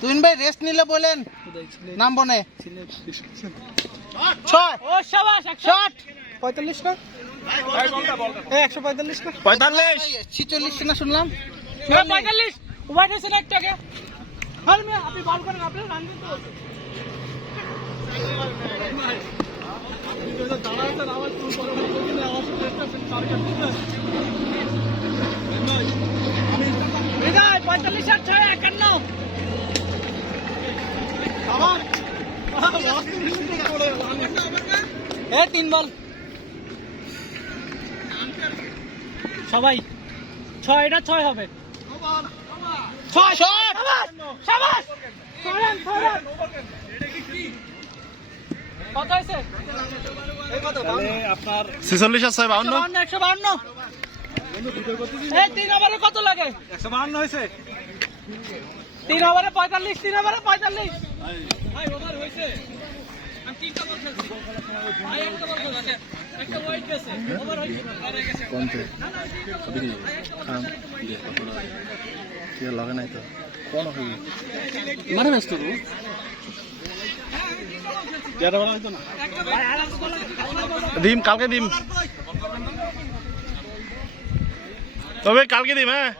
তুইন ভাই রেস্ট নিলে বলেন নাম বনে 6 ও শাবাশ 45 না 145 না 46 না শুনলাম 45 ওয়াইড হয়েছে না একটাকে হাল মিয়া আপনি বল করেন আপনি রান দিন বিদায় 45 আর 6 51 3 বল সবাই 6 এটা 6 হবে 6 শট শাবাশ করেন কত হয়েছে আপনার 46 আর 52 152 এই 3 ওভারে কত লাগে 152 হয়েছে 3 ওভারে 45 3 ওভারে 45 ভাই ওভার হয়েছে আমি তিনটা বল খেলছি ভাই একটা বল খেলছি একটা ওয়াইড গেছে ওভার হয়েছে আরে গেছে কোনতে বিড়ি খাম দিয়ে কতটা কি লাগে নাই তো কোন হই মানে ব্যস্ত তো যেটা বলা হইতো না দিম কালকে দিম তবে কালকে দিম হ্যাঁ